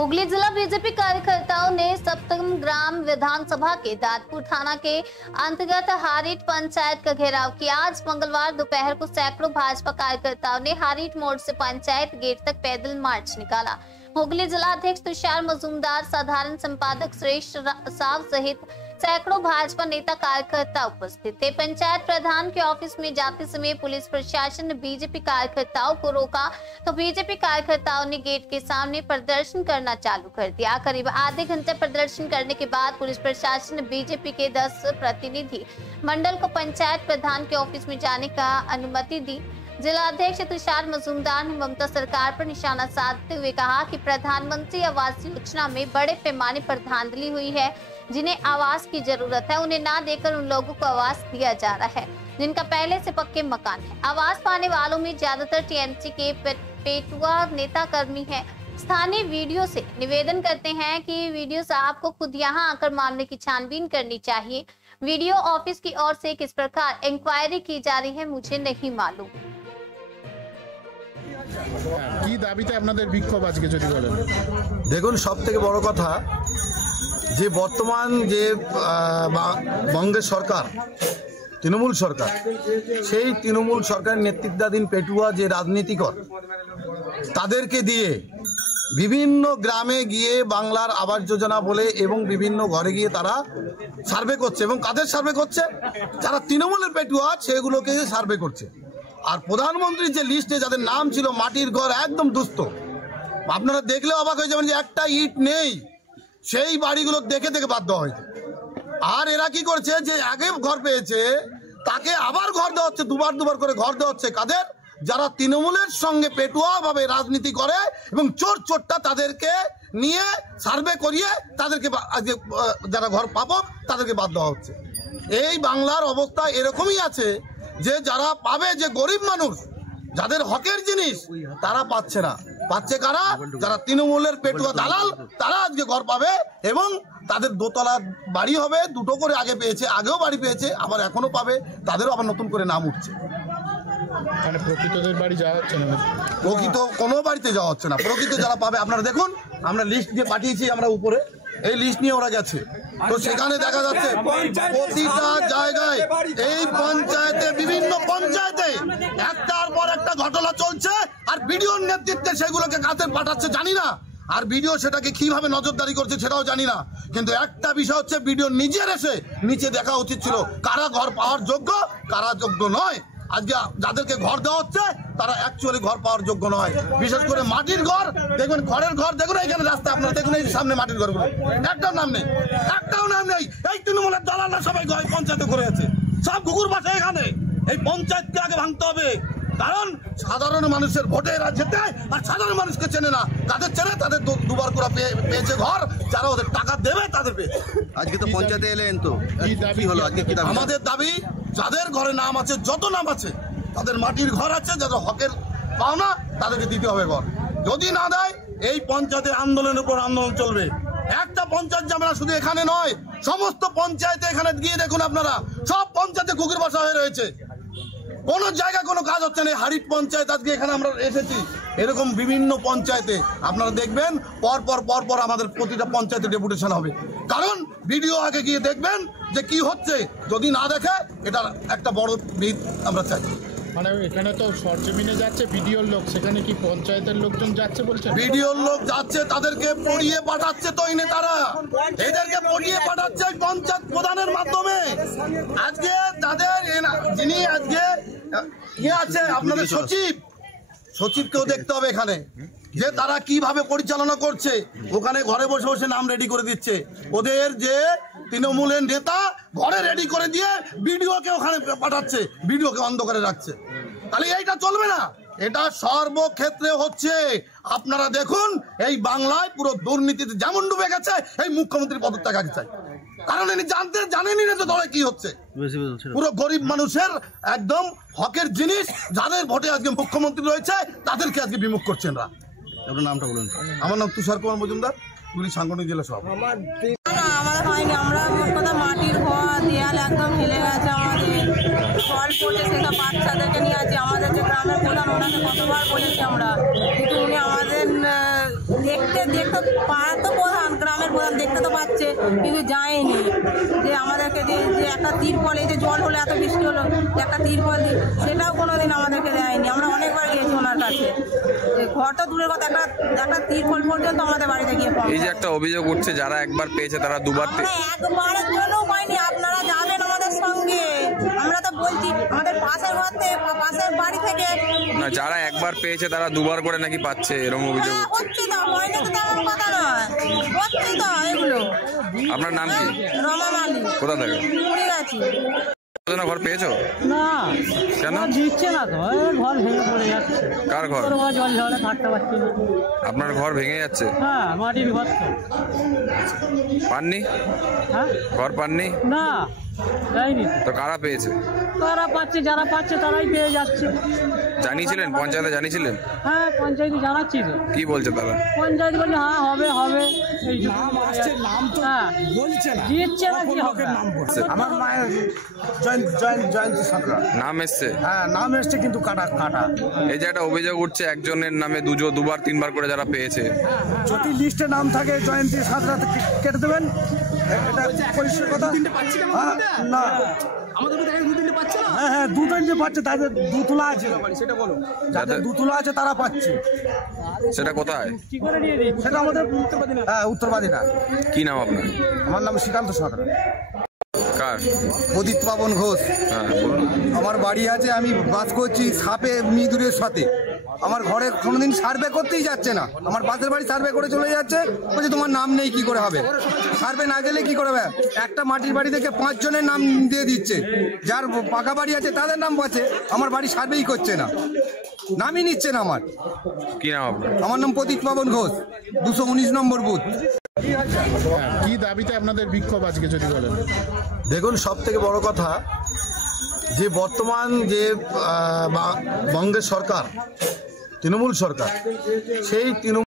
हुगली जिला बीजेपी कार्यकर्ताओं ने सप्तम ग्राम विधानसभा के दादपुर थाना के अंतर्गत हारीट पंचायत का घेराव किया। आज मंगलवार दोपहर को सैकड़ों भाजपा कार्यकर्ताओं ने हारीट मोड़ से पंचायत गेट तक पैदल मार्च निकाला। हुगली जिला अध्यक्ष तुषार मजूमदार, साधारण संपादक सुरेश साव सहित सैकड़ों भाजपा नेता कार्यकर्ता उपस्थित थे। पंचायत प्रधान के ऑफिस में जाते समय पुलिस प्रशासन ने बीजेपी कार्यकर्ताओं को रोका तो बीजेपी कार्यकर्ताओं ने गेट के सामने प्रदर्शन करना चालू कर दिया। करीब आधे घंटे प्रदर्शन करने के बाद पुलिस प्रशासन ने बीजेपी के 10 प्रतिनिधि मंडल को पंचायत प्रधान के ऑफिस में जाने का अनुमति दी। जिला अध्यक्ष तुषार मजूमदार ने ममता सरकार पर निशाना साधते हुए कहा कि प्रधानमंत्री आवास योजना में बड़े पैमाने पर धांधली हुई है। जिन्हें आवास की जरूरत है उन्हें ना देकर उन लोगों को आवास दिया जा रहा है जिनका पहले से पक्के मकान है। आवास पाने वालों में ज्यादातर टीएमसी के पेटुआ नेता कर्मी है। स्थानीय वीडियो से निवेदन करते हैं कि वीडियो साहब को खुद यहां आकर मामले की छानबीन करनी चाहिए। वीडियो ऑफिस की ओर से किस प्रकार इंक्वायरी की जा रही है मुझे नहीं मालूम। কি দাবিতে আপনাদের বিক্ষোভ আজকে যদি বলেন? দেখুন, সবথেকে বড় কথা যে বর্তমান যে বঙ্গের সরকার তৃণমূল সরকার, সেই তৃণমূল সরকারের নেতৃত্বাধীন পেটুয়া যে রাজনীতিকর তাদেরকে দিয়ে বিভিন্ন গ্রামে গিয়ে বাংলার আবাস যোজনা বলে এবং বিভিন্ন ঘরে গিয়ে তারা সার্ভে করছে এবং কাদের সার্ভে করছে? যারা তৃণমূলের পেটুয়া সেগুলোকে সার্ভে করছে। আর প্রধানমন্ত্রীর যে লিস্টে যাদের নাম ছিল মাটির ঘর একদম দুস্থ, আপনারা দেখলে অবাক হয়ে যাবেন যে একটা ইট নেই, সেই বাড়িগুলো দেখে দেখে বাধ্য হয়েছে। আর এরা কি করছে যে আগে ঘর পেয়েছে তাকে আবার ঘর দেওয়া হচ্ছে, দুবার করে ঘর দেওয়া হচ্ছে। কাদের? যারা তৃণমূলের সঙ্গে পেটুয়া ভাবে রাজনীতি করে এবং চোরটা তাদেরকে নিয়ে সার্ভে করিয়ে তাদেরকে আজকে যারা ঘর পাবো তাদেরকে বাদ দেওয়া হচ্ছে। এই বাংলার অবস্থা এরকমই আছে যে যারা পাবে, যে গরিব মানুষ যাদের হকের জিনিস তারা পাচ্ছে না। পাচ্ছে কারা? যারা তৃণমূলের পেটুয়া দালাল, তারা আজকে ঘর পাবে এবং তাদের দোতলা বাড়ি হবে। দুটো করে আগে পেয়েছে, আগেও বাড়ি পেয়েছে, আবার এখনো পাবে, তাদেরও আবার নতুন করে নাম উঠছে। প্রকৃতদের বাড়ি যাওয়া হচ্ছে না, প্রকৃত কোনো বাড়িতে যাওয়া হচ্ছে না। প্রকৃত যারা পাবে, আপনারা দেখুন, আমরা লিস্ট দিয়ে পাঠিয়েছি, আমরা উপরে এই লিস্ট নিয়ে ওরা গেছে, তো সেখানে দেখা যাচ্ছে প্রতিটা জায়গায় এই পঞ্চায়েতে, বিভিন্ন পঞ্চায়েতে একটার পর একটা ঘটনা চলছে। আর ভিডিওর নেতৃত্বে সেগুলোকে কাতে পাঠাচ্ছে জানি না, আর ভিডিও সেটাকে কিভাবে নজরদারি করছে সেটাও জানি না। কিন্তু একটা বিষয় হচ্ছে, ভিডিও নিজের এসে নিচে দেখা উচিত ছিল কারা ঘর পাওয়ার যোগ্য, কারা যোগ্য নয়। আজকে যাদেরকে ঘর দেওয়া হচ্ছে তারা অ্যাকচুয়ালি ঘর পাওয়ার যোগ্য নয়। বিশেষ করে মাটির ঘর দেখবেন, খড়ের ঘর দেখুন, এইখানে রাস্তা আপনারা দেখুন, এই সামনে মাটির ঘরগুলো একটাও নাম নেই, একটাও নাম নেই। এই তৃণমূলের দালালরা সবাই পঞ্চায়েতে করে আছে, সব কুকুর বাসা এখানে। এই পঞ্চায়েতকে আগে ভাঙতে হবে, কারণ সাধারণ মানুষের ভোটে এরা যেতে, আর সাধারণ মানুষকে চেনে না। কাদের চেনে? তাদের দুবার করে পেয়েছে ঘর, যারা ওদের টাকা দেবে তাদের পেয়েছে। আজকে তো পঞ্চায়েতে এলেন, তো কি হলো আজকে? কি দাবি? আমাদের দাবি, যাদের ঘরে নাম আছে, যত নাম আছে, তাদের মাটির ঘর আছে, যাদের হকের পাওনা তাদেরকে দিতে হবে ঘর। যদি না দেয়, এই পঞ্চায়েতে আন্দোলনের উপর আন্দোলন চলবে। একটা পঞ্চায়েত ঝামেলা শুধু এখানে নয়, সমস্ত পঞ্চায়েতে এখানে গিয়ে দেখুন আপনারা, সব পঞ্চায়েতে কুকুর বাসা হয়ে রয়েছে, কোন জায়গায় কোনো কাজ হচ্ছে না। হারিট পঞ্চায়েত আজকে এখানে আমরা এসেছি, এরকম বিভিন্ন পঞ্চায়েতে আপনারা দেখবেন পর আমাদের প্রতিটা পঞ্চায়েতে ডেপুটেশন হবে। কারণ ভিডিও আগে গিয়ে দেখবেন যে কি হচ্ছে, যদি না দেখে এটার একটা বড় ভিত আমরা চাই। মানে এখানে তো সরজমিনে যাচ্ছে ভিডিওর লোক, সেখানে কি পঞ্চায়েতের লোকজন যাচ্ছে বলছে? ভিডিওর লোক যাচ্ছে, তাদেরকে পড়িয়ে পাঠাচ্ছে তো এই নেতারা, এদেরকে পড়িয়ে পাঠাচ্ছে পঞ্চায়েত প্রধানের মাধ্যমে। আজকে তাদের যিনি আজকে ইয়ে আছে আপনাদের সচিবকেও দেখতে হবে এখানে, যে তারা কিভাবে পরিচালনা করছে। ওখানে ঘরে বসে বসে নাম রেডি করে দিচ্ছে, ওদের যে তৃণমূলের নেতা ঘরে রেডি করে দিয়ে ভিডিওকে ওখানে পাঠাচ্ছে, ভিডিওকে অন্ধ করে রাখছে। তাহলে এইটা চলবে না, এটা সর্বক্ষেত্রে হচ্ছে। আপনারা দেখুন, এই বাংলায় পুরো দুর্নীতিতে যেমন ডুবে গেছে, এই মুখ্যমন্ত্রীর পদত্যাগ আগে চাই। কারণ ইনি জানেনই না তো দলে কি হচ্ছে। পুরো গরিব মানুষের একদম হকের জিনিস, যাদের ভোটে আজকে মুখ্যমন্ত্রী রয়েছে, তাদেরকে আজকে বিমুখ করছেন। আপনার নামটা বলুন। আমার নাম তুষার কুমার মজুমদার, পুলিশ সাংগঠনিক জেলা সভাপতি। আমাদের হয়নি, আমরা কথা মাটির ঘর, দেয়াল একদম হেলে গেছে, আমাদের জল পড়ে সেসব বাচ্চাদেরকে নিয়ে আছে। আমাদের যে গ্রামের প্রধান, ওনাকে কতবার বলেছি আমরা, কিন্তু উনি আমাদের দেখতে পাড়ার তো প্রধান, গ্রামের প্রধান দেখতে তো পাচ্ছে, কিন্তু যায়নি যে আমাদেরকে যে একটা তিরপল, এই যে জল হলে এত বৃষ্টি হলো একটা তিরপল দিই, সেটাও কোনোদিন আমাদেরকে দেয়নি। আমরা অনেকবার গিয়েছি ওনার কাছে, ঘর তো দূরের কথা, একটা তিরপল পর্যন্ত আমাদের বাড়িতে গিয়ে এই যে একটা অভিযোগ উঠছে, যারা একবার পেয়েছে তারা দুবার আমরা একবারের জন্য পাইনি। আপনারা যাবেন আমাদের সঙ্গে, আমরা তো বলছি আমাদের পাশের ঘর থেকে, পাশের বাড়ি থেকে না, যারা একবার পেয়েছে তারা দুবার করে নাকি পাচ্ছে, এরকম অভিযোগ উঠছে। হচ্ছে তো, হয়নি তো তেমন কথা নয়, হচ্ছে তো এগুলো। আপনার নাম কি? রমা মালিক। কোথা থেকে? পুরী গেছি। ঘর পেয়েছো? না, কেন দিচ্ছে না তো, ঘর ভেঙে পড়ে যাচ্ছে। কার ঘর? জল ঝড়ে থাকতে পারছি না। আপনার ঘর ভেঙে যাচ্ছে? হ্যাঁ, মাটির ঘর তো। পাননি? হ্যাঁ, ঘর পাননি? না, যায়নি তো কারা পেয়েছে? তারা পাচ্ছে, যারা পাচ্ছে তারাই পেয়ে যাচ্ছে। জানিয়েছিলেন পঞ্চায়েতে? জানিয়েছিলেন? হ্যাঁ, পঞ্চায়েতে জানাচ্ছি তো। কি বলছে তারা? পঞ্চায়েত বলছে হ্যাঁ হবে হবে, দিচ্ছে না, কি হবে? আমার মায়ের জয়ন্তী সরকার নাম এসছে? হ্যাঁ, নাম এসছে, কিন্তু কাটা। এই যে একটা অভিযোগ উঠছে, একজনের নামে দুবার তিনবার করে যারা পেয়েছে। যদি লিস্টে নাম থাকে জয়ন্তী সাঁতরা কেটে দেবেন, এটা পরিষ্কার কথা। না, হ্যাঁ, 2-3 পাচ্ছে, তাদের 2 তোলা আছে, যাদের 2 তোলা আছে তারা পাচ্ছে। সেটা কোথায়? কি করে নিয়ে দিচ্ছে? সেটা আমাদের উত্তরবাদীরা। কি নাম আপনার? আমার নাম শ্রীকান্ত সরকার। কার? প্রদীপ পাবন ঘোষ। হ্যাঁ, বলুন। আমার বাড়ি আছে, আমি বাস করছি সাপে মিদুরের সাথে। আমার ঘরে কোনোদিন সার্ভে করতেই যাচ্ছে না, আমার পাশের বাড়ি সার্ভে করে চলে যাচ্ছে, বলছে তোমার নাম নেই, কি করে হবে? সার্ভে না গেলে কি করে হবে? একটা মাটির বাড়ি থেকে 5 জনের নাম দিয়ে দিচ্ছে, যার পাকা বাড়ি আছে তাদের নাম পাচ্ছে, আমার বাড়ি সার্ভেই করছে না, নামই নিচ্ছে না আমার। কি নাম আপনার? আমার নাম প্রদীপ পাবন ঘোষ, 219 নম্বর বুথ। কি দাবিতে আপনাদের বিক্ষোভ আজকে যদি বলেন? দেখুন, সব থেকে বড় কথা যে বর্তমান যে বঙ্গের সরকার, তৃণমূল সরকার, সেই তৃণমূল